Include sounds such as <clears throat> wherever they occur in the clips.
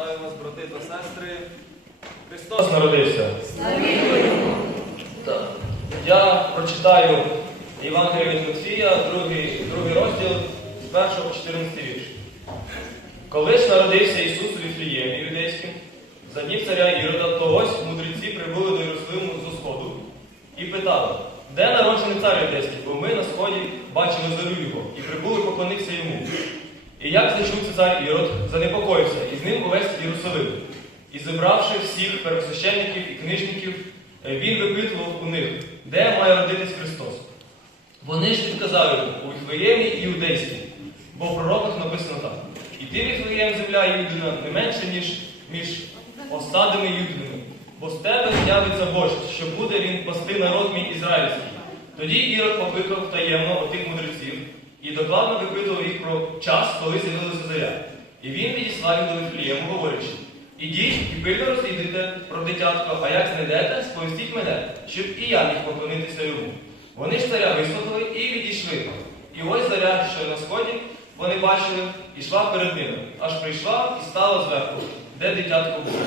Вітаю вас, брати та сестри. Христос народився. Так. Я прочитаю Євангелія від Матфія, другий, другий розділ з 1 по 14 вірш. Коли ж народився Ісус у Віфліємі юдейським, за днів царя Ірода, то ось мудреці прибули до Єрусалиму з сходу і питали, де народжений цар юдейський, бо ми на сході бачили зорю його, і прибули поклонитися йому. І як зайшов це цар Ірод, занепокоївся, і з ним увесь Єрусалим. І зібравши всіх первосвященників і книжників, е, він випитував у них, де має родитись Христос. Вони ж відказали йому у Віфлеємі і Юдейській, бо в пророках написано так. І ти Віфлеєм земля Юдина не менше, ніж між осадами Юдиними, бо з тебе з'явиться Боже, що буде він пасти народ мій ізраїльський. Тоді Ірод покликав таємно отих мудреців і докладно випитував їх про час, коли з'явилася зоря. І він відіслав їх до Віфлеєму, говорячи, ідіть і пильно розслідуйте про дитятко, а як знайдете, сповістіть мене, щоб і я міг поклонитися йому. Вони ж царя вислухали і відійшли. І ось заря, що на сході, вони бачили, ішла перед ними, аж прийшла і стала зверху, де дитятко було.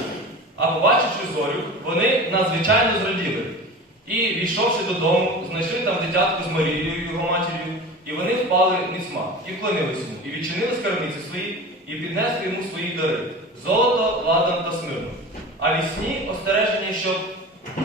А побачивши зорю, вони надзвичайно зраділи. І, війшовши додому, знайшли там дитятко з Марією, його матір'ю, і вони впали ніцьма, і вклонились йому, і відчинили скарбниці свої, і піднесли йому свої дари золото, ладан та смирно. А вісні, остережені, щоб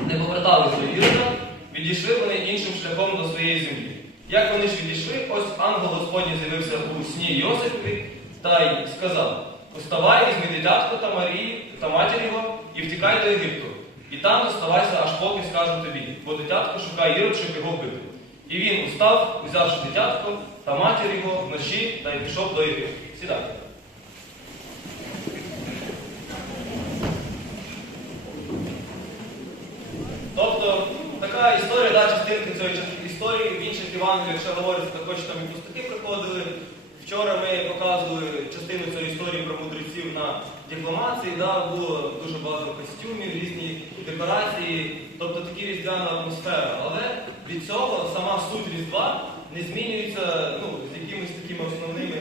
не поверталися до Ірода, відійшли вони іншим шляхом до своєї землі. Як вони ж відійшли, ось ангел Господній з'явився у сні Йосифі та й сказав: Уставай, візьми дитятко та Марії та матір його і втікай до Єгипту. І там зоставайся, аж поки скажу тобі, бо дитятко шукає Ірод, щоб його вбити. І він устав, взявши дитятко та матір його вночі та й пішов до Єгипту. Сідайте. Тобто така історія, да, частинка цієї історії в інших Євангеліях ще говориться, також там і пустаки приходили. Вчора ми показували частину цієї історії про мудреців на дипломації, да, було дуже багато костюмів, різні декорації, тобто такі різдвяна атмосфера. Але від цього сама суть Різдва не змінюється ну, з якимись такими основними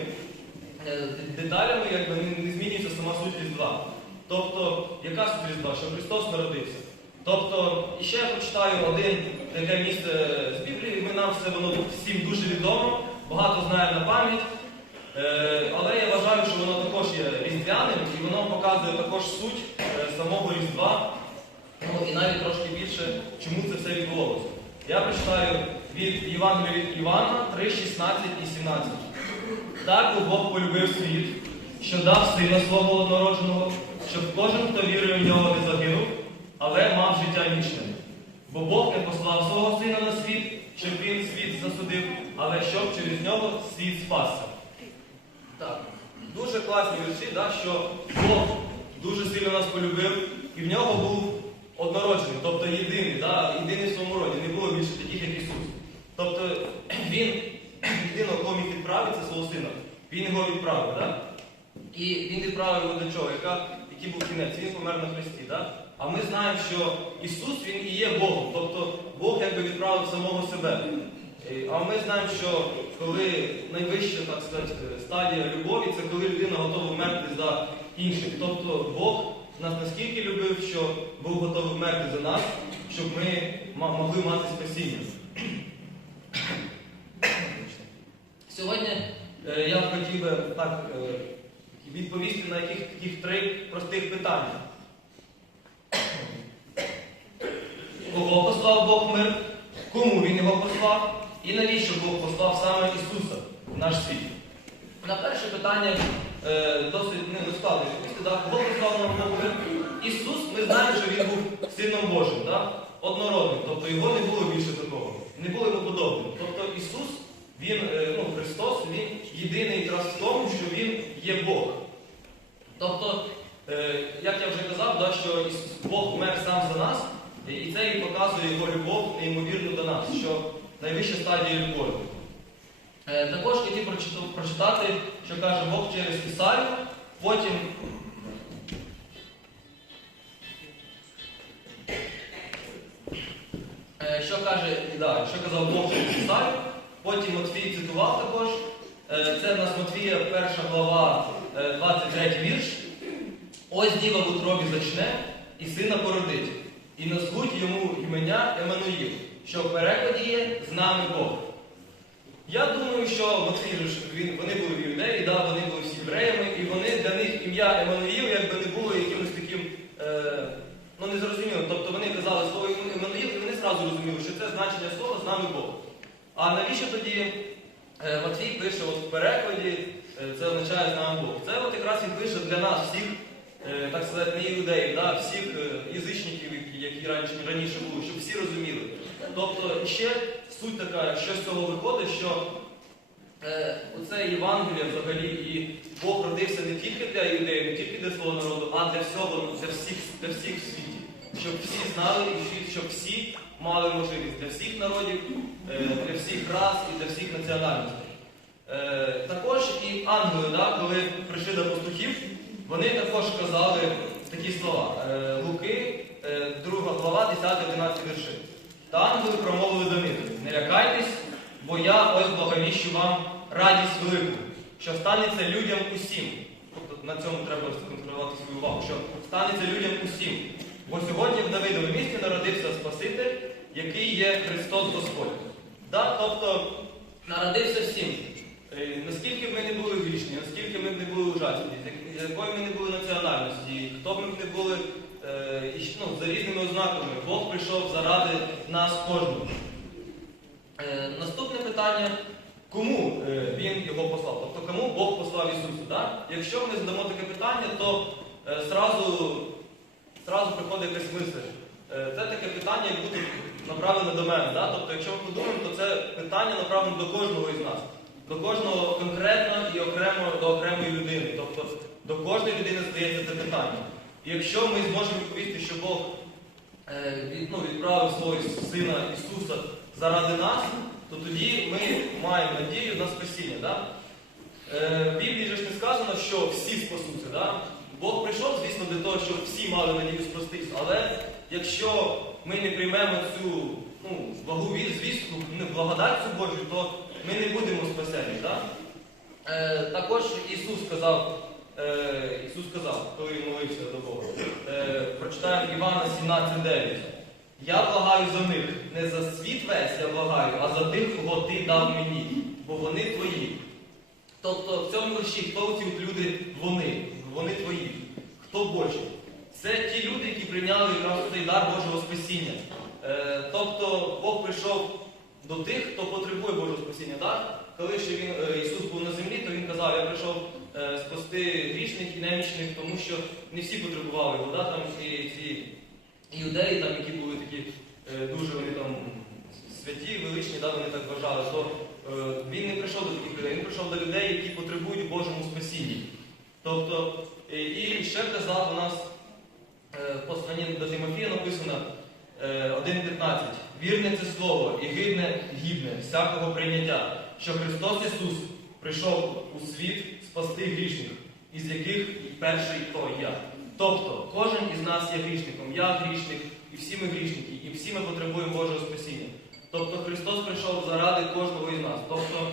е, деталями, якби не, змінюється сама суть Різдва. Тобто, яка суть Різдва? Що Христос народився. Тобто, і ще я прочитаю один таке місце з Біблії, ми нам все воно всім дуже відомо, багато знаємо на пам'ять. Е, але я вважаю, що воно також є різдвяним і воно показує також суть е, самого Різдва, ну і навіть трошки більше, чому це все відбулося. Я прочитаю від Євангелія Івана 3, 16 і 17. Так бо Бог полюбив світ, що дав сина свого однородженого, щоб кожен, хто вірує в нього, не загинув, але мав життя вічне. Бо Бог не послав свого сина на світ, щоб він світ засудив, але щоб через нього світ спасся. Так, дуже класні вірші, да, що Бог дуже сильно нас полюбив, і в нього був однороджений, тобто єдиний, да, єдиний в своєму роді, не було більше таких, як Ісус. Тобто <clears throat> він <clears throat> єдиного, кого міг відправити, це свого сина. Він його відправив, да? І він відправив його до чого? Який був кінець? Він помер на Христі. Да? А ми знаємо, що Ісус Він і є Богом, тобто Бог якби відправив самого себе. Е, А ми знаємо, що коли найвища так сказати, стадія любові, це коли людина готова вмерти за інших. Тобто Бог нас настільки любив, що був готовий вмерти за нас, щоб ми могли мати спасіння. Сьогодні е, я б хотів би так е, відповісти на яких таких три простих питання. Кого послав Бог мир? Кому він його послав? І навіщо Бог послав саме Ісуса в наш світ? На перше питання е, досить не складно відповісти. Да? Кого послав нам Бог мир? Ісус, ми знаємо, що Він був Сином Божим, да? однородним, тобто його не було більше такого, не було йому подобним. Тобто Ісус, Він, е, ну, Христос, Він єдиний якраз в тому, що Він є Бог. Тобто, е, як я вже казав, да, що Бог вмер сам за нас, і- це і показує його любов неймовірну до нас, що найвища стадія любові. Е, також хотів прочитати, що каже Бог через Ісаю, потім. Да, що казав Бог Ісаю, потім Матвій цитував також. Е, Це в нас Матвія, перша глава, е, 23 вірш. Ось діва в утробі зачне і сина породить, і назвуть йому імення Еммануїл, що в перекладі є з нами Бог. Я думаю, що Матвій, він, вони були в юдеї, да, вони були всі євреями, і вони для них ім'я Еммануїл якби не було якимось таким, е, ну незрозумілим. Тобто вони казали слово Зразу розуміли, що це значення слова з нами Бог. А навіщо тоді е, Матвій пише от в перекладі, е, це означає з нами Бог. Це от якраз він пише для нас, всіх, е, так сказати, не іудеїв, да, всіх язичників, які- раніше, раніше були, щоб всі розуміли. Тобто ще суть така, що з цього виходить, що оце Євангеліє взагалі і Бог родився не тільки для юдеїв, не тільки для свого народу, а для всього, для всіх, для всіх в світі. Щоб всі знали, щоб всі мали можливість для всіх народів, е, для всіх рас і для всіх національностей. Е, також і ангели, да, коли прийшли до пастухів, вони також казали такі слова. Е, Луки, е, 2 глава, 10-11 вірші. Та ангели промовили до них: не лякайтесь, бо я ось благовіщу вам радість велику, що станеться людям усім. Тобто на цьому треба сконцентрувати свою увагу, що станеться людям усім. Бо сьогодні в Давидовому місті народився Спаситель, який є Христос Господь. Да? Тобто народився всім. Е, Наскільки б ми не були грішні, наскільки ми б не були ужасні, якої ми не були національності, хто б ми не були е, ну, за різними ознаками, Бог прийшов заради нас кожного. Е, наступне питання, кому він його послав? Тобто кому Бог послав Ісуса? Да? Якщо ми задамо таке питання, то зразу, зразу приходить якась мисль. Це таке питання, як буде направлене до мене. Да? Тобто, якщо ми подумаємо, то це питання направлено до кожного із нас, до кожного конкретно і окремо до окремої людини. Тобто до кожної людини здається це питання. І якщо ми зможемо відповісти, що Бог е, від- ну, відправив свого Сина Ісуса заради нас, то тоді ми маємо надію на спасіння. Да? Е, В Біблії ж не сказано, що всі спасуться. Да? Бог прийшов, звісно, для того, щоб всі мали надію спастись. Але якщо ми не приймемо цю ну, благу звістку, ну, благодать цю Божу, то ми не будемо спасені. Да? Е, також Ісус сказав, е, Ісус сказав, коли він молився до Бога. Е, прочитаємо Івана 17,9. Я благаю за них, не за світ весь я благаю, а за тих, кого ти дав мені, бо вони твої. Тобто в цьому вірші, хто ці люди вони, вони твої, хто Божі? Це ті люди, які прийняли цей дар Божого спасіння. Е, тобто Бог прийшов до тих, хто потребує Божого спасіння. Так? Коли ще він, е, Ісус був на землі, то Він казав, я прийшов е, спасти грішних і немічних, тому що не всі потребували його. Да? Там і ці іудеї, там, які були такі дуже вони там святі, величні, да, вони так вважали, то він не прийшов до таких людей, він прийшов до людей, які потребують Божому спасінні. Тобто, і ще казав у нас в посланні до Тимофія написано е, 1.15. Вірне це слово і гидне гідне всякого прийняття, що Христос Ісус прийшов у світ спасти грішних, із яких перший то я. Тобто, кожен із нас є грішником, я грішник, і всі ми грішники, і всі ми потребуємо Божого спасіння. Тобто Христос прийшов заради кожного із нас. Тобто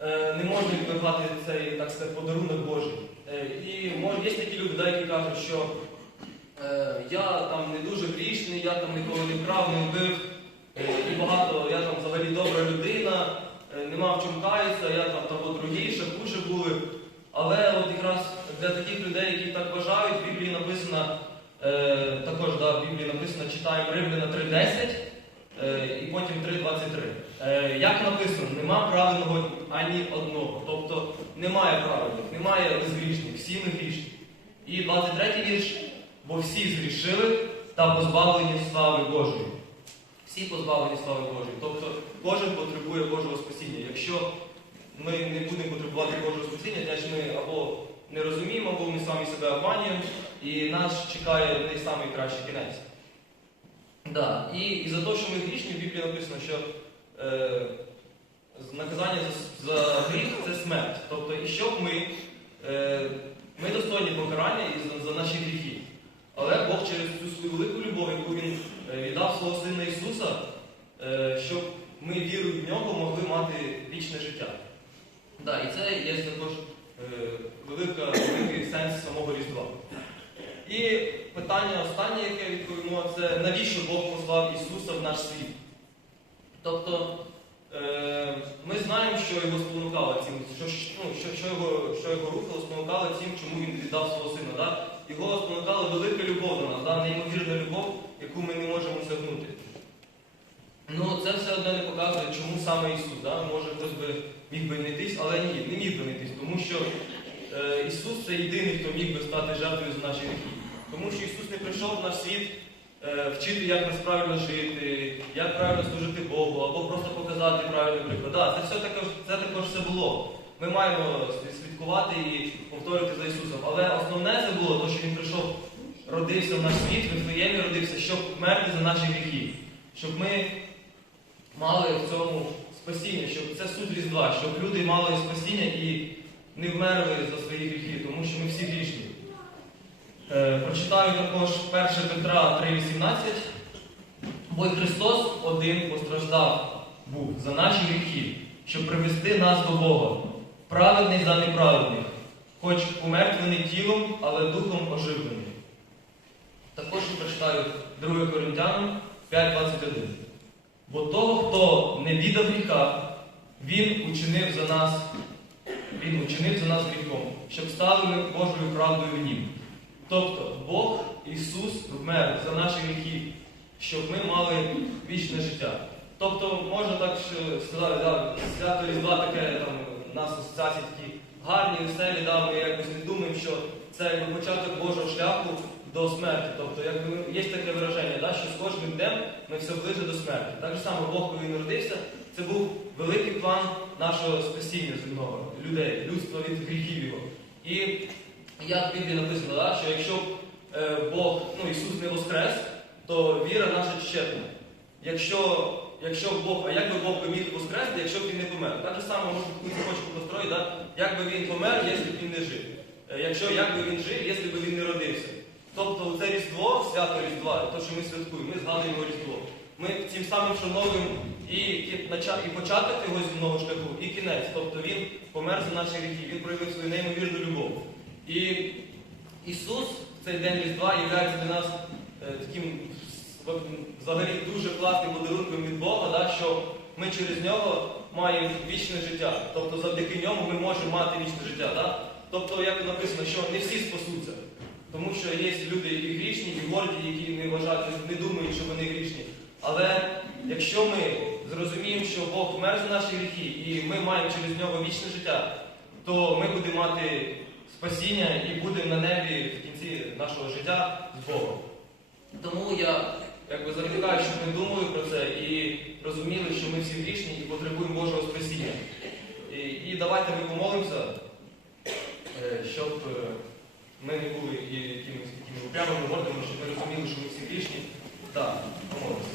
е, не можна відвергати цей так сказати, подарунок Божий. Е, і є такі люди, які кажуть, що е, я там не дуже грішний, я там ніколи не вкрав, не вбив, е, і багато, я там взагалі добра людина, е, нема в чому каятися, я там або другі, ще хуже були. Але от якраз для таких людей, які так вважають, в Біблії написано, е, також да, в Біблії написано, читаємо Римляна 3.10 е, і потім 3.23. Е, як написано, нема правильного ані одного. Тобто немає правильних, немає безгрішних, всі ми грішні. І 23 вірш, бо всі згрішили та позбавлені слави Божої. Всі позбавлені слави Божої. Тобто кожен потребує Божого спасіння. Якщо ми не будемо потребувати Божого спасіння, значить ми або не розуміємо, або ми самі себе обманюємо, і нас чекає самий кінець. Да. І, і за те, що ми грішні, в Біблії написано, що е, наказання за, за гріх це смерть. Тобто, і щоб ми, е, ми достойні покарання і за, за наші гріхи. Але Бог через цю свою велику любов, яку Він е, віддав свого Сина Ісуса, е, щоб ми вірою в нього могли мати вічне життя. Да, і це є також е, велика, великий сенс самого Різдва. І питання останнє, яке відповімо, це навіщо Бог послав Ісуса в наш світ? Тобто ми знаємо, що його спонукало цим, що- ну, що, що, його, що його рухало, спонукало цим, чому він віддав свого сина. Да? Його спонукала велика любов до нас, да? неймовірна любов, яку ми не можемо осягнути. Ну, це все одно не показує, чому саме Ісус. Да? Може, хтось би міг би не але ні, не міг би не тому що е, Ісус це єдиний, хто міг би стати жертвою за наші гріхи. Тому що Ісус не прийшов наш світ е, вчити, як нас правильно жити, як правильно служити Богу, або просто показати правильний приклад. Да, це все також, це також все було. Ми маємо слідкувати і повторювати за Ісусом. Але основне це було те, що Він прийшов, родився в наш світ, в Вифлеємі родився, щоб мерти за наші гріхи. Щоб ми мали в цьому спасіння, щоб це суть Різдва, щоб люди мали спасіння і не вмерли за свої гріхи, тому що ми всі грішні. Е, прочитаю також 1 Петра 3,18. Бо й Христос один постраждав був за наші гріхи, щоб привести нас до Бога, праведний за неправедних, хоч умертвений тілом, але духом оживлений. Також прочитаю 2 Коринтянам 5,21. Бо того, хто не віддав гріха, він учинив за нас, він учинив за нас гріхом, щоб стали Божою правдою в нім. Тобто Бог Ісус вмер за наші гріхи, щоб ми мали вічне життя. Тобто, можна так ще сказати, да, свято Різдва таке там у нас асоціації такі гарні, веселі, да, ми якось не думаємо, що це якби початок Божого шляху до смерті. Тобто, якби є таке вираження, да, що з кожним днем ми все ближе до смерті. Так же само Бог, коли він народився, це був великий план нашого спасіння земного, людей, людства від гріхів його. І як в написано, да, що якщо е, Бог, ну Ісус не воскрес, то віра наша щепна. Якщо, якщо Бог, а як би Бог би міг воскрести, якщо б він не помер? Так же само таку цепочку построїти, да? як би він помер, якщо б він не жив. Е, Якщо як би він жив, якщо б він не родився. Тобто це Різдво, свято Різдва, те, що ми святкуємо, ми згадуємо Різдво. Ми цим самим вшановуємо і, і початок його земного шляху, і кінець. Тобто він помер за наші гріхи, він проявив свою неймовірну любов. І Ісус в цей день Різдва є для нас е, таким взагалі дуже класним подарунком від Бога, да, що ми через нього маємо вічне життя. Тобто завдяки ньому ми можемо мати вічне життя. Да? Тобто, як написано, що не всі спасуться. Тому що є люди, які грішні, і горді, які не вважають, не думають, що вони грішні. Але якщо ми зрозуміємо, що Бог вмер за наші гріхи, і ми маємо через нього вічне життя, то ми будемо мати спасіння і будемо на небі в кінці нашого життя з Богом. Тому я якби закликають, щоб ми думали про це і розуміли, що ми всі грішні і потребуємо Божого спасіння. І, і давайте ми помолимося, е, щоб е, ми не були якимись такими упрямими мордами, щоб ми розуміли, що ми всі грішні. Так, помолимося.